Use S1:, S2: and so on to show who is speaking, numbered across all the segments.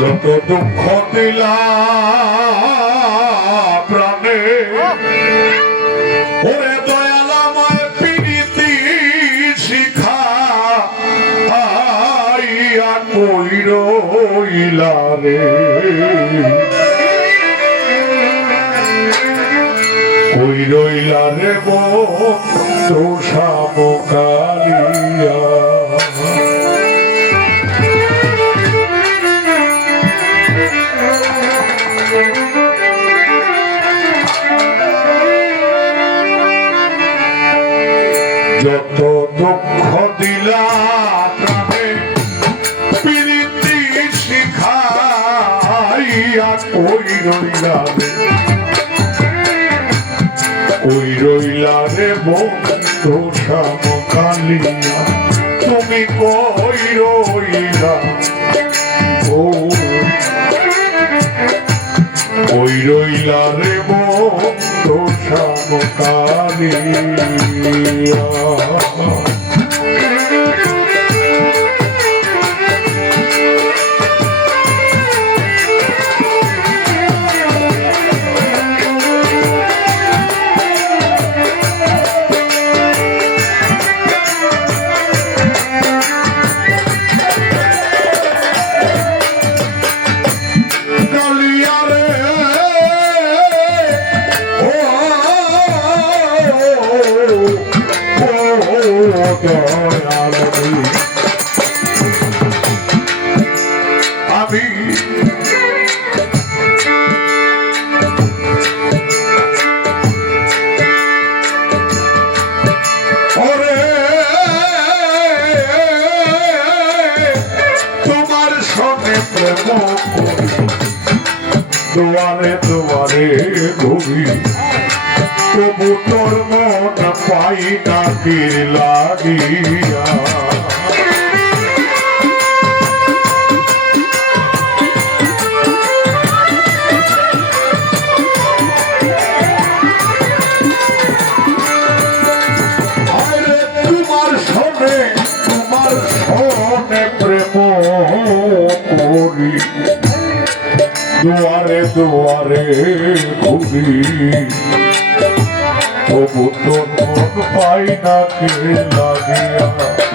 S1: যত দুঃখ দিলা প্রাণে। ওরে দয়াল পিড়িতি শিখা আইয়া কই রইলা রে। কই রইলা রে বন্ধু সামকালিয়া শিখাইয়া কই রইলা রে কই রইলা রে বন্ধু সমকালিয়া তুমি কই রইলা? ও কই রইলা রে বন্ধু সমকালিয়া দয়াল। আমি দুয়ারে দুয়ারে ঘুরি তবু তোর মন পাই তীর লাগিয়া। দুয়ারে দুয়ারে ঘুরি। তবু তো পাই না কে লাগিয়া।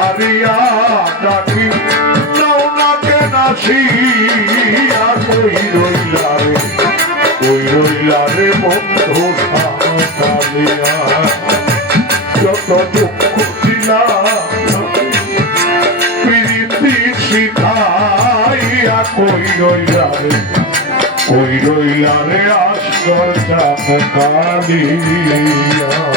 S1: প্রসারিয়া ডাকি, নৌনাকে নাচিয়া কই রইলা রে কই রইলা রে বন্ধু সাঁতালিয়া যত দুঃখ দিলা প্রীতি শিখাইয়া কই রইলা রে কই রইলা রে আসকর কালিয়া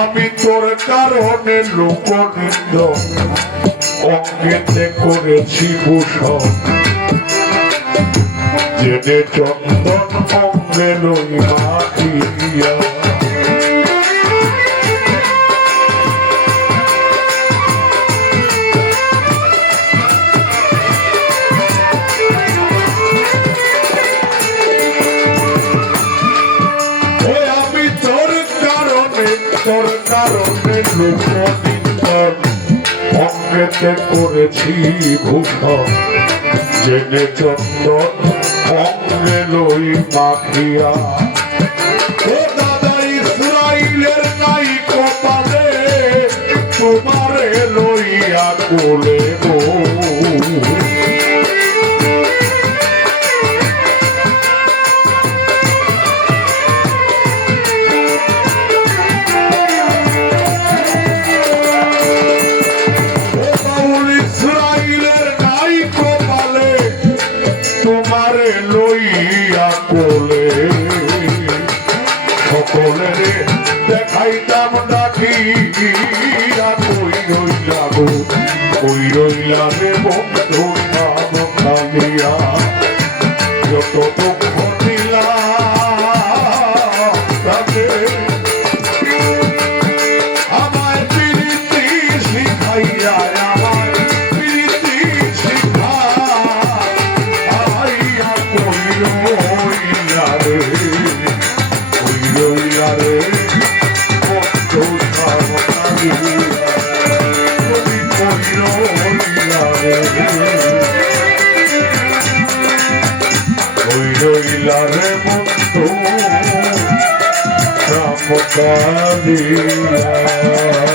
S1: আমি তোর কারণে লোকনিন্দ। অঙ্গেতে করেছি ভূষণ। জেনে চন্দন অঙ্গে লই মাখিয়া অঙ্গেতে বিন্দার অঙ্গেতে করেছি ভূষা জেনে চন্দন অঙ্গে লই মাখিয়া। তোমারে লইয়া কোলে খাইতাম না ঠিক দিলারে বন্ধু রাম দিলা